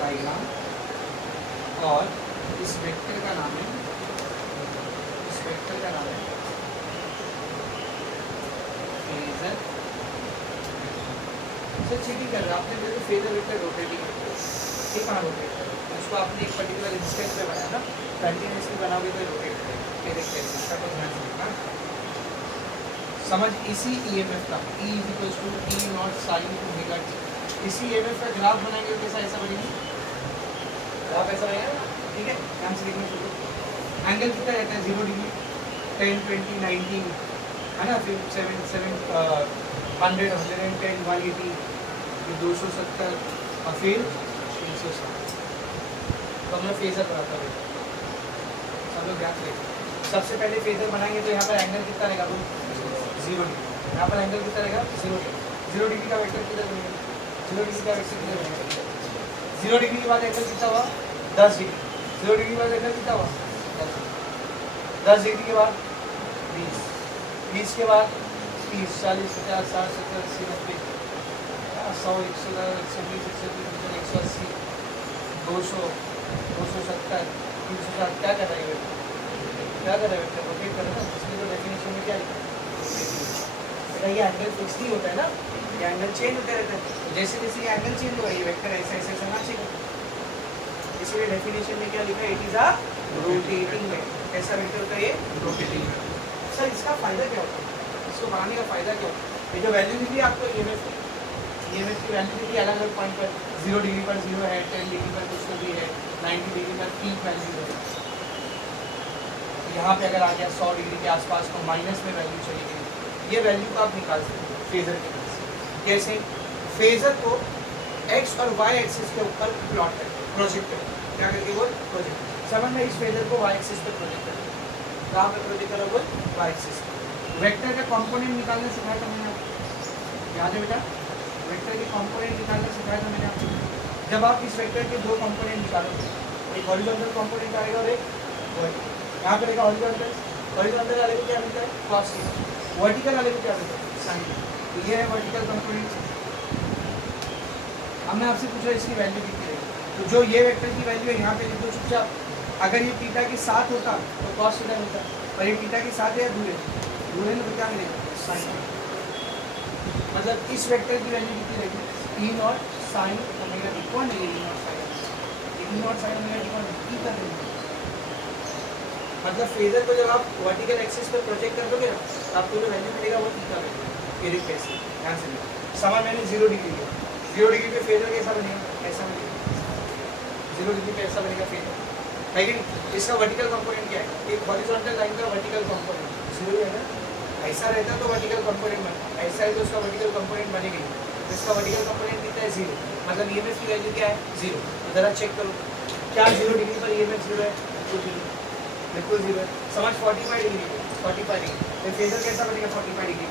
Diagram और इस vector का नाम है, इस वेक्टर का नाम है फेजर। सर चीटिंग कर रहे हैं आपने, जो फेजर वेक्टर रोटेटिंग वेक्टर ये कहाँ रोटेट है, उसको आपने एक पर्टिकुलर इंस्टेंस पे बनाया ना, कंटिन्यूसली बनाओगे तो रोटेट करेगा। ये देखते हैं इसका तो ध्यान रखना। समझ इसी ईएमएफ का E = E0 sin omega t, इसी ईएमएफ का ग्राफ बनाएंगे तो कैसा ऐसा बनेगा, ग्राफ ऐसा बनेगा, ठीक है। ध्यान से देखना शुरू। एंगल कितना रहता है 0 डिग्री, 10 20 90 है ना, फिर 7 7 100 110 180 फिर 270 और फिर 360। तो हमने फेजर बनाता है, सब लोग ध्यान से। सबसे पहले फेजर बनाएंगे तो यहाँ पर एंगल कितना रहेगा, 0 डिग्री। यहाँ पर एंगल कितना रहेगा 0 डिग्री। 0 डिग्री का वेक्टर किधर बनेगा, 0 डिग्री का वेक्टर किधर बनेगा, 0 डिग्री के बाद एंगल कितना हुआ 10 डिग्री। 0 डिग्री के बाद एंगल कितना हुआ 10 डिग्री के बाद 20, 20 के बाद 30 40 50 60 70 80 90 100 110 120 130 180 200 270 360। क्या कर रहे हैं, क्या कर रहे हैं, रोटेट कर रहे हैं ना। इसलिए तो डेफिनेशन में क्या लिखा है, बेटा ये एंगल फिक्स नहीं होता है ना, ये एंगल चेंज होता रहता है। जैसे जैसे ये एंगल चेंज होगा ये वेक्टर ऐसे ऐसे चलना चाहिए। इसलिए डेफिनेशन में क्या लिखा है, it is a rotating vector. कैसा वेक्टर होता है ये, रोटेटिंग वेक्टर। सर इसका फायदा क्या होता है, इसको बनाने का फायदा क्या होता है, ये जो वैल्यू दी थी आपको ईएमएफ की वैल्यू दी थी अलग अलग पॉइंट पर, 0 डिग्री पर 0 है, 10 डिग्री पर कुछ तो भी है, 90 डिग्री पर पीक वैल्यू है। यहाँ पे अगर आ गया 100 डिग्री के आसपास तो माइनस में वैल्यू चली गई, ये वैल्यू को आप निकाल सकते हो फेजर के वजह से। कैसे, फेजर को एक्स और वाई एक्सिस के ऊपर प्लॉट करके प्रोजेक्ट करें, क्या करके बोल प्रोजेक्ट। समझ में, इस फेजर को वाई एक्सिस पे प्रोजेक्ट करें, कहाँ पे प्रोजेक्ट करो बोल वाई एक्सिस पे। वेक्टर का कंपोनेंट निकालना सिखाया था मैंने आपको, याद है बेटा, वेक्टर के कंपोनेंट निकालना सिखाया था मैंने आपको। जब आप इस वेक्टर के दो कंपोनेंट निकालोगे, एक हॉरिजॉन्टल कंपोनेंट आएगा और एक वर्टिकल। यहाँ पे देखा हॉरिजॉन्टल वाले को क्या मिलता है cos थीटा, वर्टिकल वाले को क्या मिलता है sin। तो ये है वर्टिकल कंपोनेंट। अब मैं आपसे पूछ रहा हूँ इसकी वैल्यू कितनी रहेगी, तो जो ये वेक्टर की वैल्यू है यहाँ पे लिख दो चुपचाप। अगर ये थीटा के साथ होता तो cos थीटा मिलता, और ये थीटा के साथ है या दूर है, दूर है, तो क्या मिलेगा sin। मतलब इस वेक्टर की वैल्यू कितनी रहेगी, E0 sin ओमेगा t। कौन है E0 sin ओमेगा t, कौन है E कर देंगे। मतलब फेजर को जब आप वर्टिकल एक्सिस पर प्रोजेक्ट कर दोगे ना, आपको जो वैल्यू मिलेगा वो थीटा मिलेगा। ये कैसे, ध्यान से देखो। समान मैंने 0 डिग्री लिया, 0 डिग्री पे फेजर कैसा बनेगा, ऐसा बनेगा। 0 डिग्री पे ऐसा बनेगा फेजर, है कि नहीं। इसका वर्टिकल कंपोनेंट क्या है, एक हॉरिजॉन्टल लाइन का वर्टिकल कंपोनेंट 0 है ना। ऐसा रहता तो वर्टिकल कंपोनेंट बनता, ऐसा है तो उसका वर्टिकल कंपोनेंट बनेगा। तो इसका वर्टिकल कंपोनेंट कितना है 0, मतलब ईएमएफ की वैल्यू क्या है 0। तो जरा चेक करो, क्या 0 डिग्री पर ईएमएफ 0 है, बिल्कुल 0 है। समझ 45 डिग्री, 45 डिग्री तो फेजर कैसा बनेगा 45 डिग्री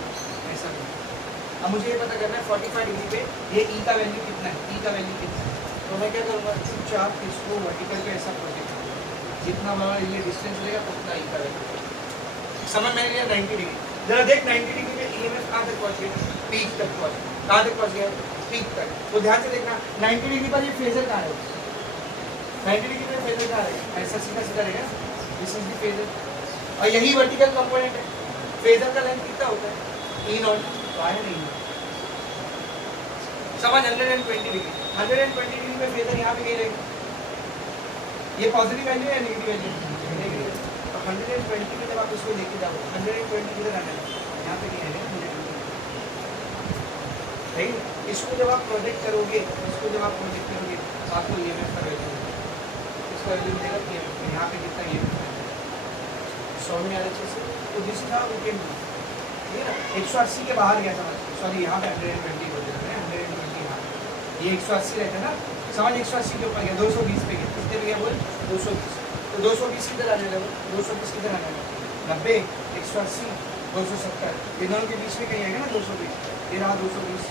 ऐसा बनेगा। अब मुझे ये पता करना है 45 डिग्री पे ये ई का वैल्यू कितना है, ई का वैल्यू कितना है। तो मैं क्या करूँगा, चुपचाप इसको वर्टिकल पे ऐसा प्रोजेक्ट करूँगा, जितना बड़ा ये डिस्टेंस रहेगा उतना ई का वैल्यू। समझ मैंने लिया 90 डिग्री, जरा देख 90 डिग्री में ईएमएफ कहाँ तक पहुँच गया, पीक तक पहुँच गया। कहाँ तक पहुँच गया, पीक तक। तो ध्यान से देखना 90 डिग्री पर ये फेजर कहाँ है, 90 डिग्री में फेजर कहाँ रहेगा, ऐसा सीधा सीधा रहेगा, दिस इज द फेजर। और यही वर्टिकल कंपोनेंट है। फेजर का लेंथ कितना होता है E0, तो आया नहीं समझ। 120 डिग्री, 120 डिग्री में फेजर यहाँ पे नहीं रहेगा। ये पॉजिटिव वैल्यू है नेगेटिव वैल्यू, नेगेटिव। तो 120 में जब आप इसको लेके जाओ 120 किधर आना है, यहाँ पे नहीं आएगा। इसको जब आप प्रोजेक्ट करोगे, इसको जब आप प्रोजेक्ट करोगे तो आपको ईएमएफ का वैल्यू मिलेगा, इसका वैल्यू मिलेगा ईएमएफ। यहाँ पे कितना ईएमएफ है 100 में आने से। तो this is how we can do, ठीक है ना। 180 के बाहर गया समझ, सॉरी यहाँ पे 120 बोल रहे हैं, 120 यहाँ ये 180 रहता है ना, समझ 180 के ऊपर गया 220 पे गया, कितने पे गया बोल 220। तो 220 किधर आने लगा, 220 किधर आने लगा 90 180 270, ये दोनों के बीच में कहीं आएगा ना 220, ये रहा 220।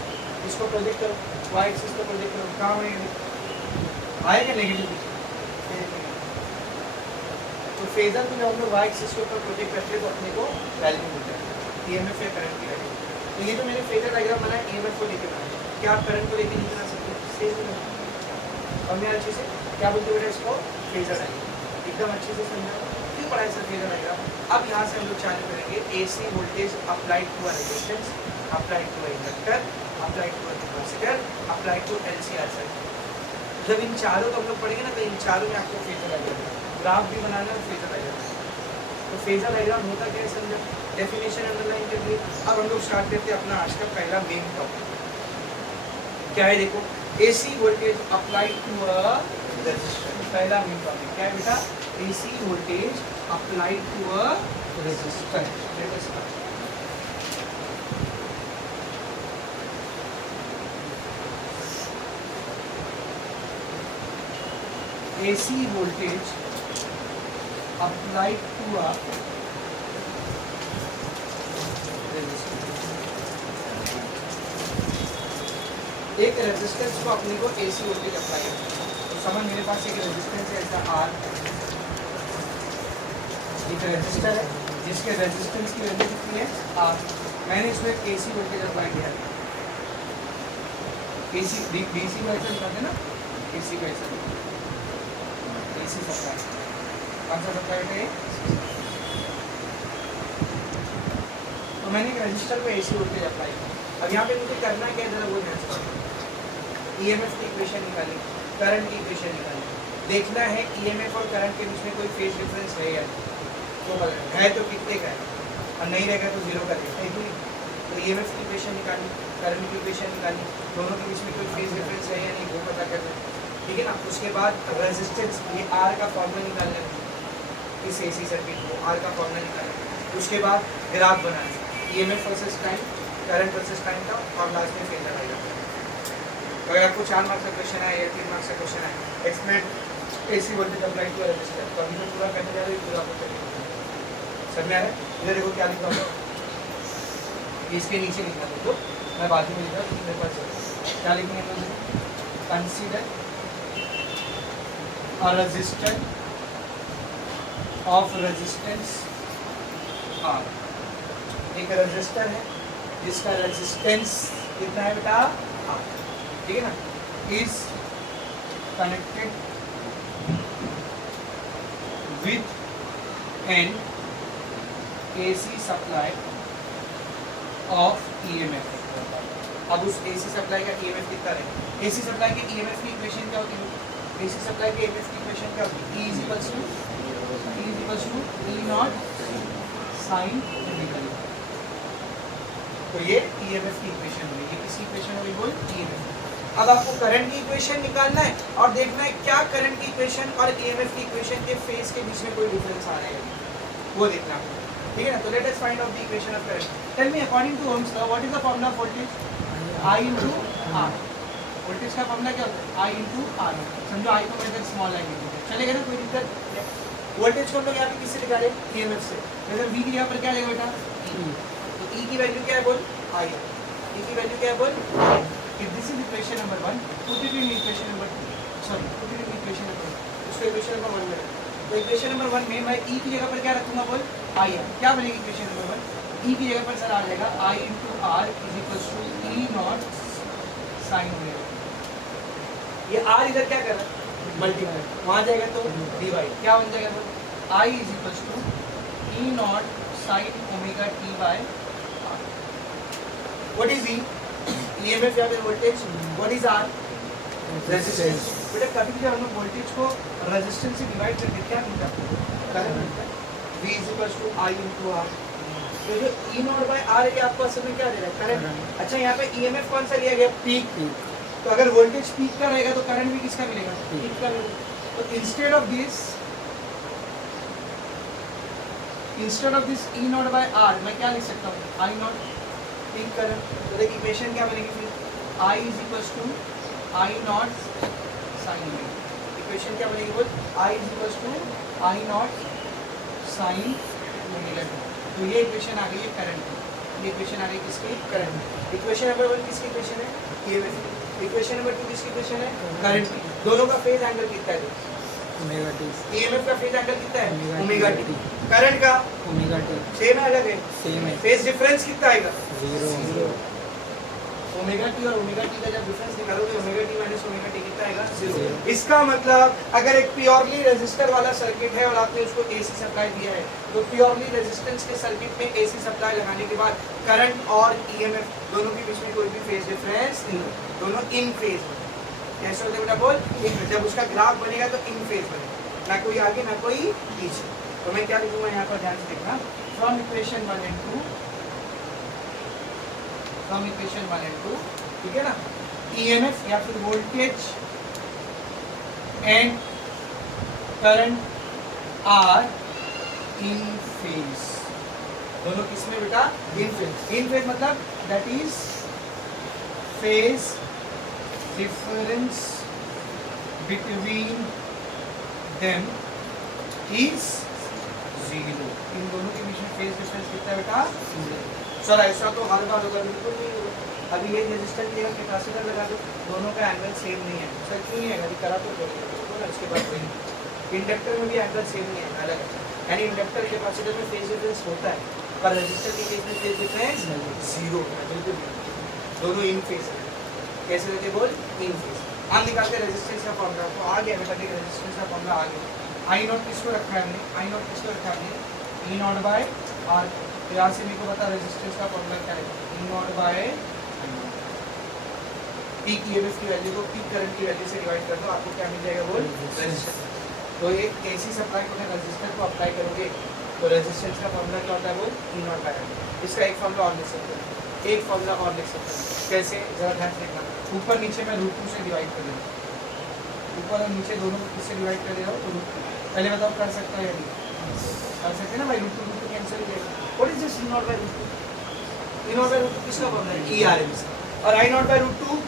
इसको प्रोजेक्ट करो वाई एक्सिस पे प्रोजेक्ट करो, कहाँ आएगा नेगेटिव। तो फेजर को जब हम लोग वाई एक्सिस के ऊपर प्रोजेक्ट करते हैं तो अपने को वैल्यू मिलता है ईएमएफ या करंट की वैल्यू। तो ये तो मैंने फेजर डायग्राम बनाया ईएमएफ को लेकर बनाया, क्या आप करंट को लेकर नहीं बना सकते, सेम। समझे अच्छे से? क्या बोलते हैं बेटा इसको? Phasor diagram. एकदम अच्छे से समझा? क्यों पढ़ाई सर फेजर डायग्राम? अब यहाँ से हम लोग चालू करेंगे AC voltage applied to a resistance, applied to a inductor, applied to a capacitor, applied to LCR circuit. जब इन चारों को हम लोग पढ़ेंगे ना तो इन चारों में आपको फेजर डायग्राम, ग्राफ भी बनाना है और फेजर डायग्राम। तो फेजर डायग्राम होता क्या है समझो? डेफिनेशन अंडरलाइन कर ली। अब हम लोग स्टार्ट करते हैं अपना आज का पहला मेन टॉपिक। क्या है देखो, AC voltage applied to a resistor. पहला मेन टॉपिक क्या है बेटा? AC voltage applied to a resistor. AC voltage applied to a resistance। एक रेजिस्टेंस को अपने को AC वोल्टेज अप्लाई करना है। तो समझ, मेरे पास एक रेजिस्टेंस है ऐसा R, एक रेजिस्टर है जिसके रेजिस्टेंस की वैल्यू कितनी है? R। मैंने इसमें AC वोल्टेज अप्लाई किया है। AC DC को ऐसा निकालते ना, AC को ऐसा AC सप्लाई। कौन सा सप्लाई है? तो मैंने एक रजिस्टर पे AC वोल्टेज अप्लाई किया। अब यहाँ पे मुझे करना क्या है जरा वो ध्यान से। EMF की इक्वेशन निकाली, करंट की इक्वेशन निकाली, देखना है EMF और करंट के बीच में कोई फेज डिफरेंस है या नहीं। तो है तो कितने का है, और नहीं रहेगा तो जीरो का देगा, है कि नहीं? तो EMF की इक्वेशन निकाली, करंट की इक्वेशन निकाली, दोनों के बीच में कोई फेज डिफरेंस है या नहीं वो पता करना है, ठीक है ना? उसके बाद रेजिस्टेंस, ये R का फॉर्मूला निकालना है, इस AC सर्किट को R का फॉर्मूला निकालना है। उसके बाद ग्राफ बनाना है, EMF versus time, current versus time का, और लास्ट में फेजर आएगा। अगर आपको 4 मार्क्स का क्वेश्चन आया या 3 मार्क्स का क्वेश्चन आया, explain AC voltage apply to resistor, तो अभी तो पूरा करने जा रहे हैं, पूरा आपको करना है। समझ में आ रहा है? इधर देखो क्या लिखा हुआ है, इसके नीचे लिखना है, तो मैं बाद में लिखा हूँ, मेरे पास क्या लिखेंगे तो consider a resistor of resistance R। एक रेजिस्टर है जिसका रेजिस्टेंस कितना है बेटा? R, ठीक है ना? Is connected with an AC supply of EMF। अब उस AC सप्लाई का EMF कितना रहेगा? AC सप्लाई के EMF की इक्वेशन क्या होती है? AC सप्लाई के EMF की इक्वेशन क्या होती है? E = E not sine omega. तो ये EMF की इक्वेशन हुई। ये किसी इक्वेशन हुई बोल? EMF। अब आपको करंट की इक्वेशन निकालना है और देखना है क्या करंट की इक्वेशन और EMF की इक्वेशन के फेज के बीच में कोई डिफरेंस आ रहा है वो देखना है, ठीक है ना? तो let us find out the equation of current. Tell me according to Ohm's law what is the formula of voltage? I * R। Voltage का फॉर्मूला क्या होता है? I * R। समझो I को मैं इधर स्मॉल आई लिखूंगा, चलेगा ना? कोई दिक्कत? वोल्टेज को हम लोग यहाँ पे किससे निकाले? EMF से। अगर V की जगह पर क्या लेगा बेटा? E। तो E की वैल्यू क्या है बोल? I। E की वैल्यू क्या है बोल? If this is equation number 1, put it in equation number 2. Sorry, put it in equation number 1. उसको equation number 1 में रख। तो equation number 1 में मैं E की जगह पर क्या रखूंगा बोल? I R। क्या बनेगी equation number 1? E की जगह पर सर आ जाएगा I * R = E not sine omega. ये R इधर क्या कर रहा है? मल्टीप्लाई। वहाँ जाएगा तो डिवाइड। क्या बन जाएगा बोल? I = E not sine omega t by R। What is E? EMF या फिर voltage. What is R? Resistance. बेटा कभी भी हम लोग वोल्टेज को रेजिस्टेंस से डिवाइड करके क्या मिलता है? करंट मिलता है। V = I * R। तो जो E नॉट बाय R ये आपको असल में क्या दे रहा है? करंट। अच्छा यहाँ पे EMF कौन सा लिया गया? पीक। तो अगर वोल्टेज पीक का रहेगा तो करंट भी किसका मिलेगा? पीक का मिलेगा। तो instead of this E naught by R मैं क्या लिख सकता हूँ? I naught peak current. तो देखिए इक्वेशन क्या बनेगी फिर? I = I naught sine omega. Equation क्या बनेगी बोल? I = I naught sine omega. तो ये इक्वेशन आ गई है करंट की। ये इक्वेशन आ गई किसकी? करंट। इक्वेशन नंबर 1 किसकी इक्वेशन है? EMF। इक्वेशन नंबर 2 किसकी इक्वेशन है? करंट की। दोनों का फेज एंगल कितना है? Omega T. EMF का फेज एंगल कितना है? Omega T. करंट का ओमेगा टी। सेम है अलग है? सेम है। फेज डिफरेंस कितना आएगा? 0। ओमेगा टी और ओमेगा टी का जब डिफरेंस निकालोगे omega T minus omega T कितना आएगा 0। इसका मतलब अगर एक प्योरली रेजिस्टर वाला सर्किट है और आपने उसको एसी सप्लाई दिया है तो प्योरली रेजिस्टेंस के सर्किट में एसी सप्लाई लगाने के बाद करंट और ईएमएफ दोनों के बीच में कोई भी फेज डिफरेंस नहीं, दोनों इन फेज बने। कैसे होते बेटा बोल, जब उसका ग्राफ बनेगा तो इन फेज बनेगा, ना कोई आगे ना कोई पीछे। तो मैं क्या लिखूंगा यहाँ पर ध्यान से देखना, from equation 1 and 2, from equation 1 and 2, ठीक है ना, ईएमएफ या फिर voltage and current are in phase, दोनों किसमें बेटा, इन फेज। इन फेज मतलब that is phase difference between them is 0। इन दोनों के बीच में फेज डिफरेंस कितना है बेटा, 0। सर ऐसा तो हर बार होगा, बिल्कुल नहीं होगा। अभी ये रेजिस्टर की जगह कैपेसिटर लगा दो, दोनों का एंगल सेम नहीं है। सर क्यों नहीं है, अभी करा तो ना, इसके बाद कोई इंडक्टर में भी एंगल सेम नहीं है, अलग है। यानी इंडक्टर कैपेसिटर में फेज डिफरेंस होता है, पर रेजिस्टर के केस में फेज डिफरेंस 0 है, बिल्कुल दोनों इन फेज है। कैसे रहते बोल, इन फेज। हम निकालते हैं रेजिस्टेंस का फॉर्मूला, तो आ गया बेटा, देखिए रेजिस्टेंस का फॉर्मूला आ गया। आई नॉट किसको रखा है हमने, आई नॉट किसको रखा है हमने, ई नॉट बाय आर। यहाँ से मेरे को पता रेजिस्टेंस का फॉर्मूला क्या है, ई नॉट बाय पीक ईएमएफ की वैल्यू को पीक करंट की वैल्यू से डिवाइड कर दो, आपको क्या मिल जाएगा बोल, रेजिस्टेंस। तो एक एसी सप्लाई को रेजिस्टर को अप्लाई करोगे तो रेजिस्टेंस का फॉर्मूला क्या होता है बोल, ई नॉट बाय आर। इसका एक फॉर्मूला और लिख सकते हैं, एक फॉर्मूला और लिख सकते हैं। कैसे, जरा ध्यान से देखना, ऊपर नीचे मैं √2 से डिवाइड कर दूँ, ऊपर और नीचे दोनों को किससे डिवाइड कर दे रहा हूँ, तो √2। पहले बताओ कर सकता है या नहीं, कर सकते हैं ना भाई, √2 कैंसिल हो जाएगा। What is this E naught by √2, E naught by √2 किसका फॉर्मूला है, ई आरएमएस, और I naught by √2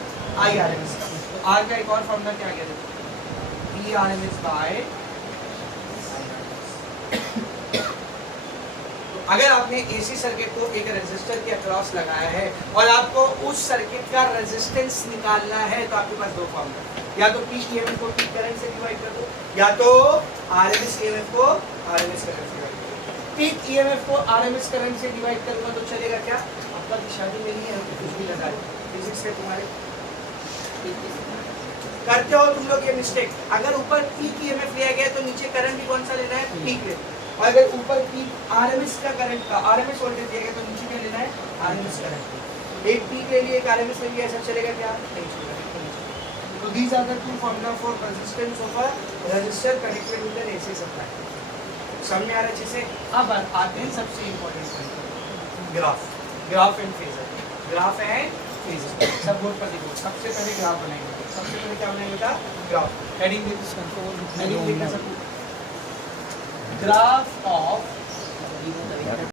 I RMS. तो आर का एक और फॉर्मूला क्या आ गया, देखो, ई आरएमएस बाय। अगर आपने एसी सर्किट को एक रेजिस्टर के अक्रॉस लगाया है और आपको उस सर्किट का रेजिस्टेंस निकालना है तो आपके पास दो फॉर्मूला, या तो पीक ईएमएफ को पीक करंट से डिवाइड कर दो, या तो आरएमएस ईएमएफ को आरएमएस करंट से डिवाइड कर दो। पीक ईएमएफ को आरएमएस करंट से डिवाइड करूंगा तो चलेगा क्या, आपका की शादी में नहीं है तो कुछ भी लगा है, फिजिक्स है तुम्हारे, करते हो तुम लोग ये मिस्टेक। अगर ऊपर पीक ईएमएफ लिया गया तो नीचे करंट भी कौन सा लेना है, पीक लेना। और अगर ऊपर पीक आरएमएस का करंट का आरएमएस वोल्टेज दिया गया तो नीचे क्या लेना है, आरएमएस करंट। एक पीक ले लिए, एक आरएमएस ले लिया, ऐसा चलेगा क्या, नहीं चलेगा। तो these are the two formula for resistance of a resistor connected with an AC supply. समझ में आ रहा है अच्छे से। अब आते हैं सबसे important point, graph, graph and phasor, graph and phasor. सब बोर्ड पर देखो, सबसे पहले ग्राफ बनाएंगे, सबसे पहले क्या बनाएंगे बेटा, ग्राफ। हेडिंग दे दो, हेडिंग देखना सब, ग्राफ ऑफ